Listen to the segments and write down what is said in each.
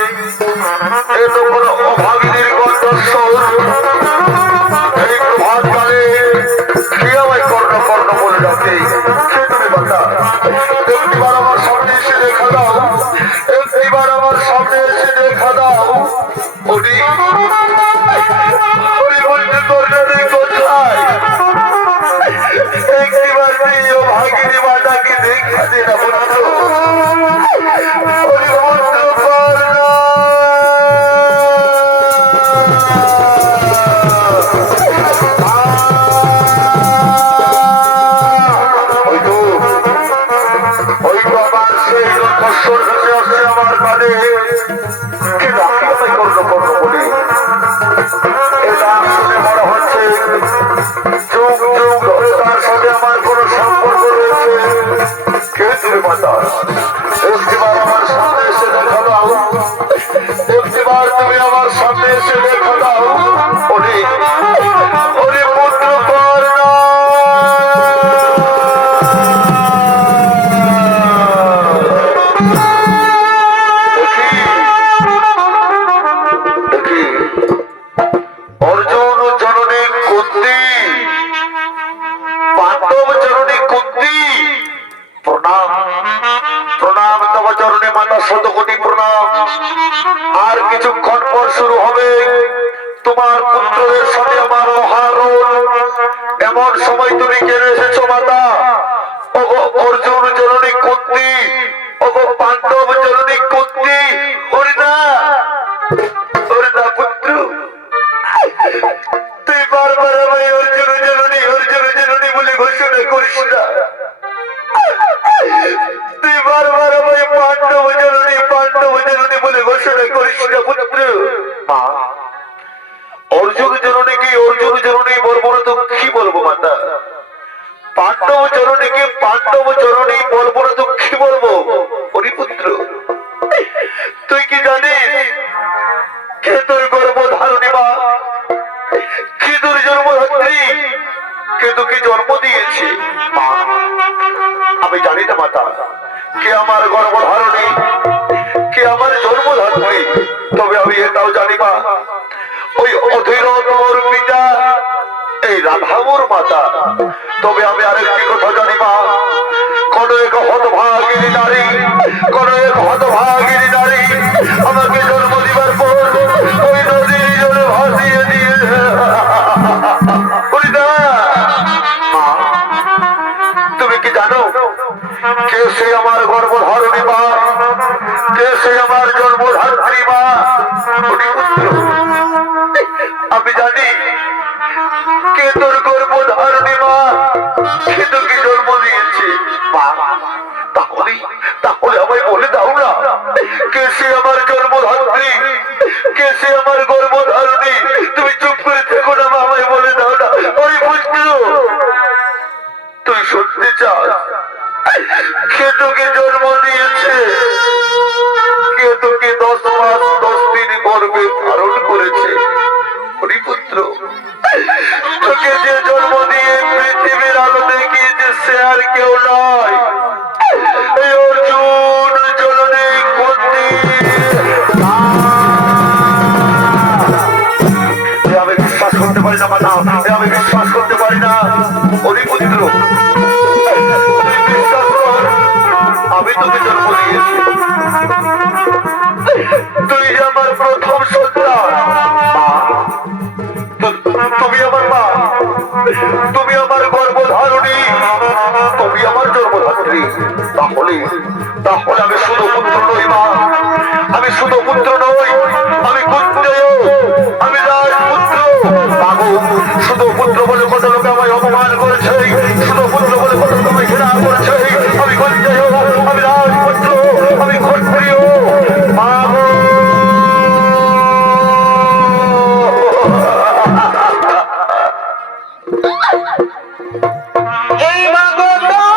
এ তো কোনো অভাগীদের কণ্ঠস্বর। এই প্রভাতকালে কে আমায় কর্ণ কর্ণ বলে ডাকে? সে তুমি বাতা, একটিবার আমার সামনে এসে দেখা দাও, একটিবার আমার সামনে এসে দেখা দাও। ওটি বলতে কর্ণারে কোথায়? একটিবার প্রিয় ভাগিনী মাতাকে দেখা দে না বন্ধু। আমার কানে কে ডাকি আমায় কর্ণ কর্ণ বলে? এটা শুনে মনে হচ্ছে যুগ যুগ ধরে তার সাথে আমার কোনো সম্পর্ক রয়েছে। কে তুমি মাতা? একটিবার আমার সামনে এসে দেখা দাও, একটিবার তুমি আমার সামনে এসে দেখা দাও। ওরে ওরে পুত্র কর্ণ, অর্জুন জননী কুন্তি, পাণ্ডব জননী কুন্তি, প্রণাম প্রণাম তব চরণে মাতা, শতকোটি প্রণাম। আর কিছুক্ষণ পর শুরু হবে তোমার পুত্রদের সাথে আমার মহারণ। এমন সময় তুমি কেন এসেছো মাতা? ওগো অর্জুন জননী কুন্তি, ওগো পাণ্ডব জননী কুন্তি। হরিদা হরিদা পুত্র, তুই বারবার আমায় অর্জুন জননী বলে ঘোষণা করিস না। তুই বারবার আমায় পাণ্ডব জননী বলে ঘোষণা করিস না পুত্র। মা, অর্জুন জননী বলবো না তো কি বলবো মাতা? পাণ্ডব জননীকে পাণ্ডব জননী বলবো না তো কি বলবো? হরিপুত্র, তুই কি জানিস কে তোর গর্ভধারণী মা? কে তোর জন্মধাত্রী? কে তোকে জন্ম দিয়েছে? মা, আমি জানি না মাতা কে আমার গর্ভধারণী, কে আমার জন্মধাত্রী। তবে আমি এটাও জানি মা, ওই অধীরথ মোর পিতা, এই রাধা মোর মাতা। তবে আমি আরেকটি কথা জানি মা, কোন এক হতভাগিনী নারী, কোন এক হতভাগিনী নারী আমাকে জন্ম দিবার পর ওই নদীর জলে ভাসিয়ে দিয়েছে। মা, তুমি কি জানো কে সে আমার গর্ভধারণী মা? কে সে আমার জন্মধাত্রী মা? আমি জানি কে তোর গর্ভধারণী মা, কে তোকে জন্ম দিয়েছে। মা, তাহলে তাহলে আমায় বলে দাও না কে সে আমার জন্মধাত্রী, কে সে আমার গর্ভধারণী। তুমি চুপ করে থেকো না মা, আমায় বলে দাও না। ওই পুত্র, তুই শুনতে চাস কে তোকে জন্ম দিয়েছে? কে তোকে 10 মাস 10 দিন গর্ভে ধারণ করেছে? হরিপুত্র, তোকে যে জন্ম দিয়ে পৃথিবীর আলো দেখিয়েছে সে আর কেউ নয়, এই অর্জুন জননী কুন্তি। আমি বিশ্বাস করতে পারি না মাতা, আমি বিশ্বাস করতে পারি না। হরিপুত্র, বিশ্বাস কর, আমি তোকে জন্ম দিয়েছি। তুই আমার প্রথম সন্তান। তুমি আমার মা, তুমি আমার গর্ভধারণী, তুমি আমার জন্মধাত্রী। তাহলে তাহলে আমি শুধু পুত্র নই মা, আমি শুধু পুত্র নই, আমি কুন্তেয়, আমি রাজপুত্র। শুধু পুত্র বলে কত লোক আমায় অপমান করেছে, শুধু পুত্র বলে কত লোক আমায় ঘৃণা করেছে। আমি কুন্তেয়, আমি রাজপুত্র, আমি ক্ষত্রিয়। মা গো, এই মা গো তোমার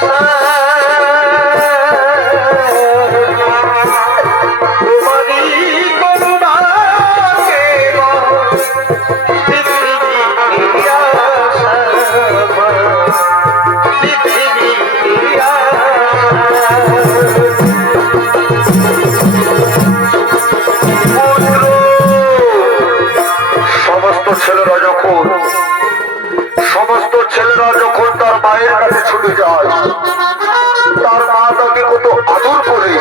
আশা তোমারই করুণা কেবল পৃথিবী আশা পৃথিবী সমস্ত ছেলেরা যখন তার মায়ের কাছে ছুটে যায়, তার মা তাকে কত আদর করে,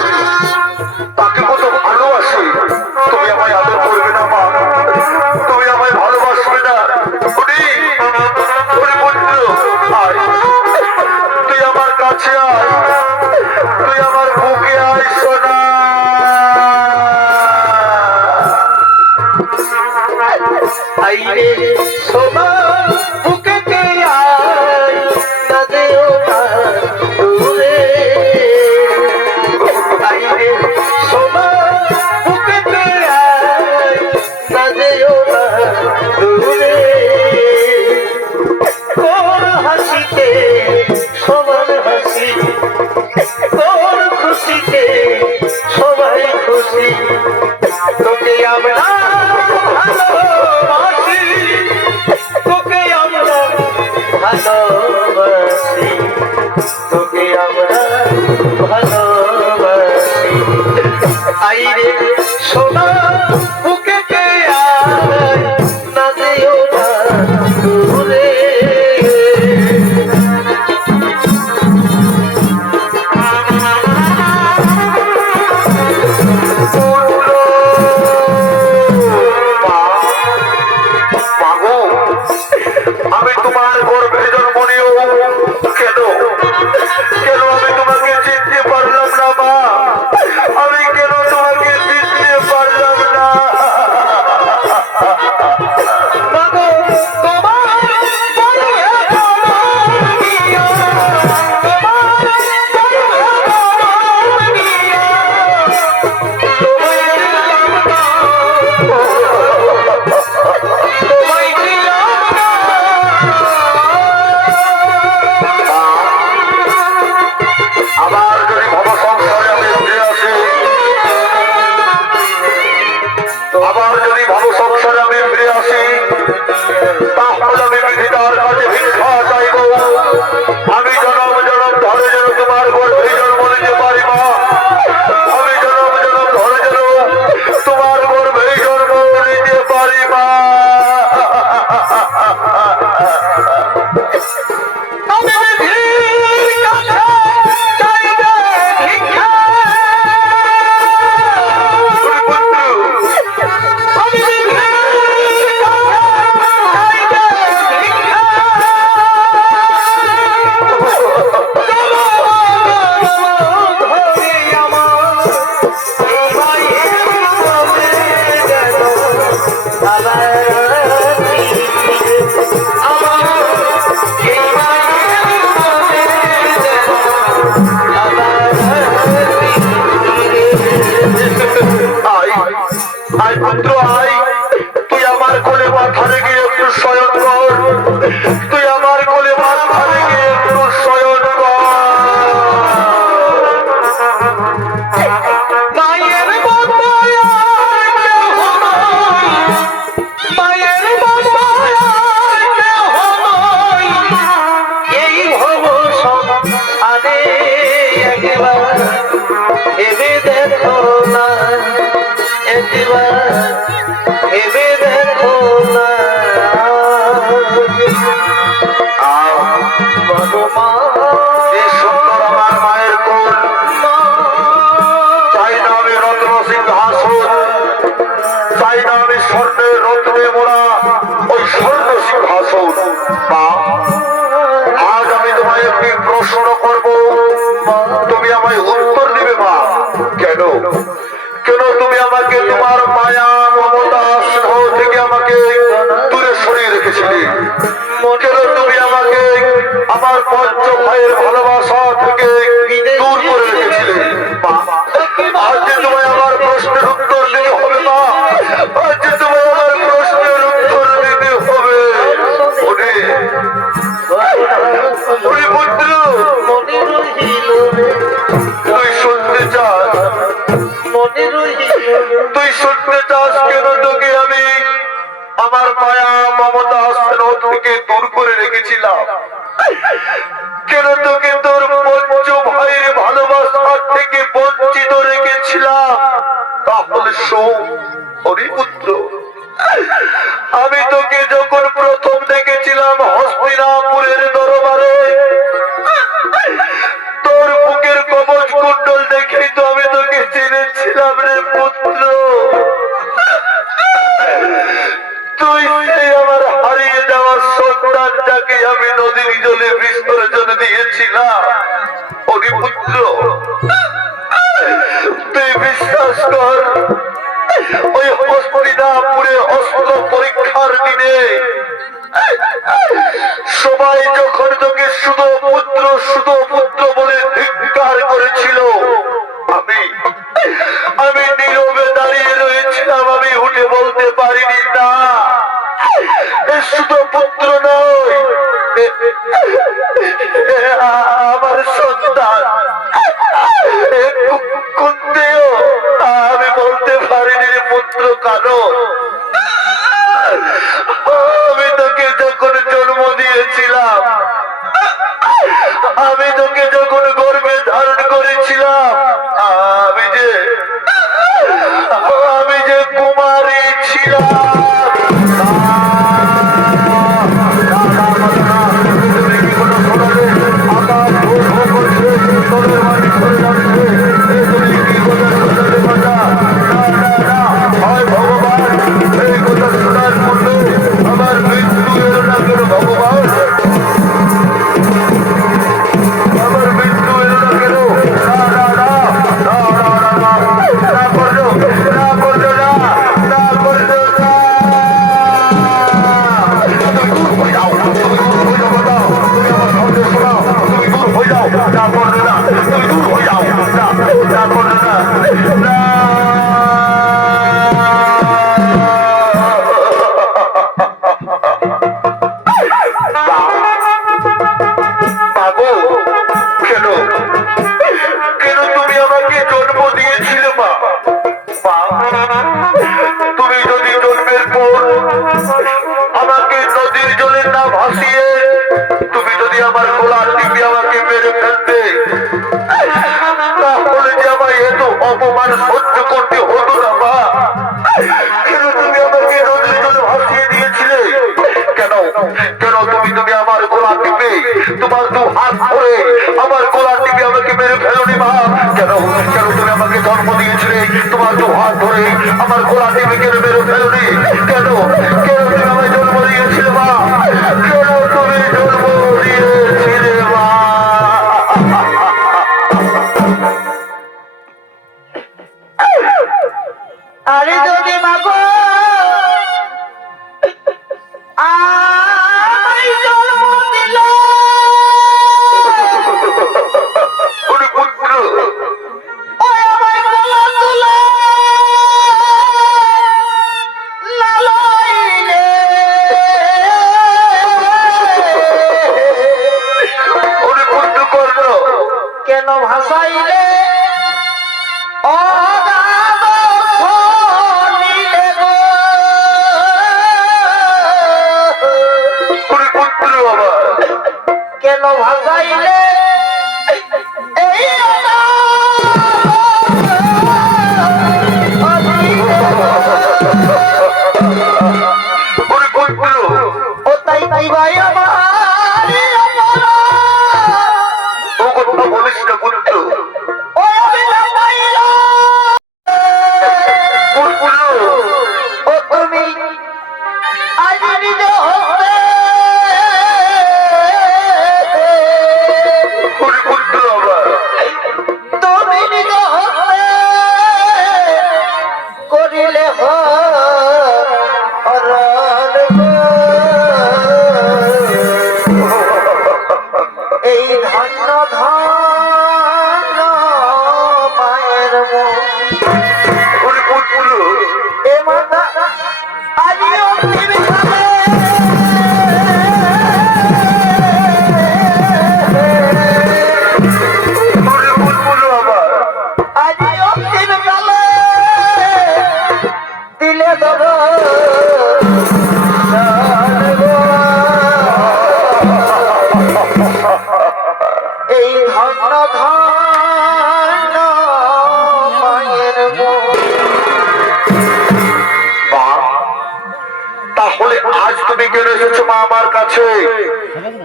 তাকে কত ভালোবাসে। তুমি আমায় আদর করবে না মা? তুমি আমায় ভালোবাসবে না? তুই আমার কাছে আয়, তুই আমার বুকে আয় সোনা। আইরে সোনা বুকেতে আয় না যেও না দূরে আইরে সোনা বুকেতে আয় না যেও না দূরে তোর হাসিতে সবার হাসি তোর খুশিতে সবাই খুশি তোকে আমরা ভালোবাসি তোকে আমরা ভালোবাসি তোকে আমরা ভালোবাসি আইরে সোনা বুকেতে আয় না যেও না দূরে আমি তোমার গর্ভে জন্ম নিও কেন কেন আমি তোমাকে চিনতে পারলাম না মা? আমি কেন তোমাকে চিনতে পারলাম না? আবার যদি ভব সংসারে আমি ফিরে আসি, আবার যদি ভব সংসারে আমি ফিরে আসি, তাহলে আমি বিধিতার কাছে ভিক্ষা চাইব। আমি জনম জনম ধরে যেন তোমার গর্ভে জন্ম নিতে পারি মা। আমি জনম জনম ধরে যেন তোমার গর্ভে জন্ম নিতে পারি মা। আয় পুত্র আয়, তুই আমার কোলে মাথা রেখে একটু শয়ন কর। তুই আমার কোলে মাথা রেখে একটু শয়ন কর। মায়ের মায়ের এই ভব আরে একবার ভেবে দেখো না একবার ভেবে দেখো না এই সুন্দর আমার মায়ের কোল, চাই না আমি রত্ন সিংহাসন, চাই না আমি স্বর্ণের রত্নে মোড়া ওই স্বর্ণ সিংহাসন। মা, আজ আমি তোমায় একটি প্রশ্ন করব, তুমি আমায় উত্তর দিবে মা। কেন কেন তুমি আমাকে তোমার মায়া মমতা স্নেহ থেকে আমাকে দূরে সরিয়ে রেখেছিলে? কেন তুমি আমাকে আমার পঞ্চ ভাইয়ের ভালোবাসা থেকে দূর করে রেখেছিলে? মা, আজ যে তোমায় আমার প্রশ্নের উত্তর দিতে হবে মা। আজ যে তোমায় আমার প্রশ্নের উত্তর দিতে হবে। পুত্র তুই শুনতে চাস কেন তোকে আমি আমার মায়া মমতা স্নেহ থেকে দূর করে রেখেছিলাম? কেন তোকে তোর পঞ্চ ভাইয়ের ভালোবাসার থেকে বঞ্চিত রেখেছিলাম? তাহলে শোন হরিপুত্র, আমি তোকে যখন প্রথম দেখেছিলাম হস্তিনাপুরের দরবারে, তোর বুকের কবচ কুণ্ডল দেখেই তো আমি তোকে চিনেছিলাম রে পুত্র। তুই সেই আমার হারিয়ে যাওয়া সন্তানটাকে আমি নদীর জলে বিসর্জন দিয়েছিলাম। হরিপুত্র, তুই বিশ্বাস কর, ওই হস্তিনাপুরে অস্ত্র পরীক্ষার দিনে সবাই যখন তোকে শুধু পুত্র বলে ধিক্কার করেছিল, আমি নীরবে দাঁড়িয়ে রয়েছিলাম, আমি উঠে বলতে পারিনি না শুধু পুত্র নয়, আমার সন্তান কুন্তিও আমি বলতে পারিনি রে পুত্র। কারণ আমি তোকে যখন জন্ম দিয়েছিলাম, আমি তোকে যখন গর্ভে ধারণ করেছিলাম, আমি যে কুমারী ছিলাম। আমার মৃত্যু এলো না কেন ভগবান? আমার মৃত্যু এলো না কেন? না করো না, না করো না। তুমি দূর হয়ে যাও, তুমি দূর হয়ে যাও বাবা, তুমি আমার সন্দেহ শোনাও, তুমি দূর হয়ে যাও, না করো না, তুমি দূর হয়ে যাও, না করো না, না। তুমি যদি জন্মের পর আমাকে নদীর জলে না ভাসিয়ে তুমি যদি আমার গোলার দিকে আমাকে মেরে ফেলতে, তাহলে যে আমায় এত অপমান সহ্য করতে হতো না মা। কেন তুমি আমাকে নদীর জলে ভাসিয়ে দিয়েছিলে? কেন কেন তুমি আমার গোলার দিকে তোমার দু হাত ধরে আমার গোলার দিকে আমাকে মেরে ফেলোনি মা? কেন কেন তুমি আমাকে জন্ম দিয়েছিলে, তোমার দু হাত ধরে আমার গোলার দিকে কেন মেরে ফেলোনি? কেন কেন তুমি আমায় জন্ম দিয়েছিলে মা? কেন তুমি জন্ম দিয়েছিলে মা? আরে যদি মাগো আমায় জন্ম দিল, পুত্র ওই আমায় গলা তুলে লালইলে, পুত্র করলো কেন ভাসাইলে অগাধ সলিলে গো, পুত্র আমার কেন ভাসাইলে এই পুত্র ও তাই তাই ভাই আমার ও কথা বলিস না পুত্র। ওই আমি পুত্র ও তুমি আজ নিজ হতে পুত্র আমার তুমি নিজ হতে করিলে হরণ গো। এই ধন্য ধন্য মায়ের মুখ পুত্র এ মাতা আজি অন্তিম কালে পুত্র আমার আজি অন্তিম কালে ধন্য ধন্য মায়ের মন। মা, তাহলে আজ তুমি কেন এসেছো মা আমার কাছে?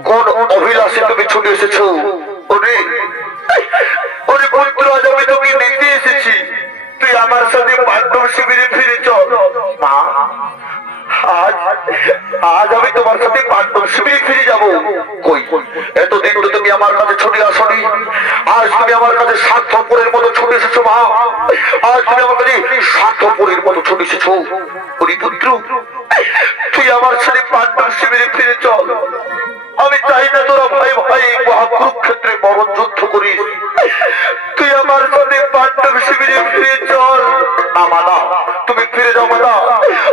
কোন অভিলাষে তুমি ছুটে এসেছো? ওরে ওরে পুত্র, আজ আমি তোকে নিতে এসেছি, তুই আমার সাথে পাণ্ডব শিবিরে ফিরে চল। মা, আজ আজ আমি তোমার সাথে পাণ্ডব শিবিরে ফিরে যাবো। কই, এতদিন তো তুমি আমার কাছে ছুটে আসনি, আজ তুমি আমার কাছে স্বার্থপরের মতো ছুটে এসেছো মা। আজ তুমি আমার কাছে স্বার্থপরের মতো ছুটে এসেছো। ওরে পুত্র, তুই আমার সাথে পাণ্ডব শিবিরে ফিরে চল। আমি চাই না তোরা ভাই ভাই মহাকুরুক্ষেত্রে মরণ যুদ্ধ করিস। তুই আমার সাথে পাণ্ডব শিবিরে ফিরে চল। না মাতা, তুমি ফিরে যাও মাতা,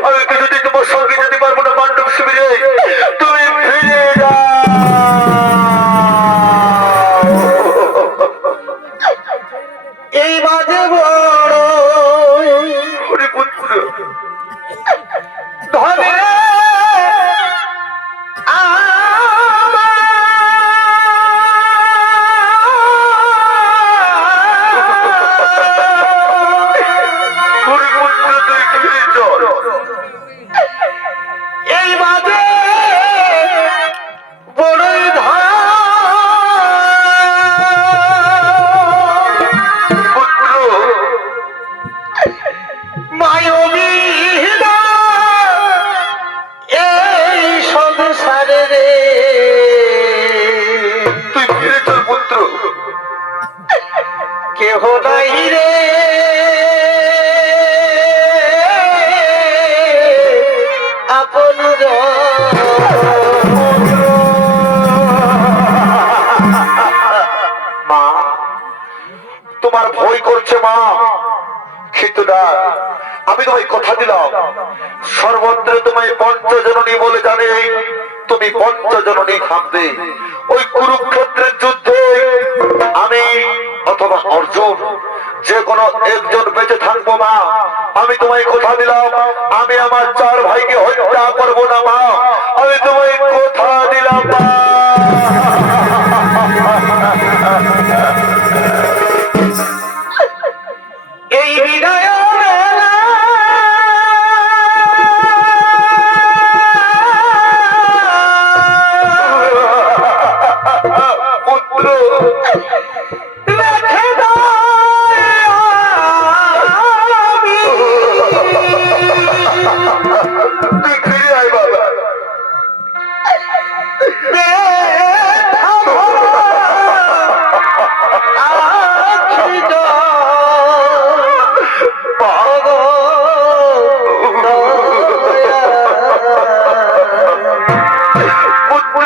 আমি কিছুতেই তোমার সঙ্গে যেতে পারবো না পাণ্ডব শিবিরে। তুমি ফিরে যাও। এই বাজে বড় ওরে পুত্র, ধনে ওরে পুত্র, তুই ফিরে চল। এই বাজে বড়ই পুত্র, মায়বী এই সংসারে রে তুই ফিরে চল পুত্র। কেহ নাই রে আপন মা, তোমার ভয় করছে মা, কিন্তু না, আমি তোমায় কথা দিলাম, সর্বত্র তোমায় পঞ্চজননী বলে জানে, তুমি পঞ্চজননী থাকবে। ওই কুরুক্ষেত্রের যুদ্ধে আমি অথবা অর্জুন যে কোনো একজন বেঁচে থাকবো মা। আমি তোমায় কথা দিলাম, আমি আমার 4 ভাইকে হত্যা করবো না মা। আমি তোমায় কথা দিলাম মা। এই বিদায় পুত্র, রেখে দাও আমি। তুই ফিরে আয় বাবা। পুত্র,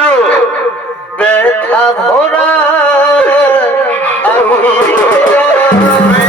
ব্যথা ভরা আমি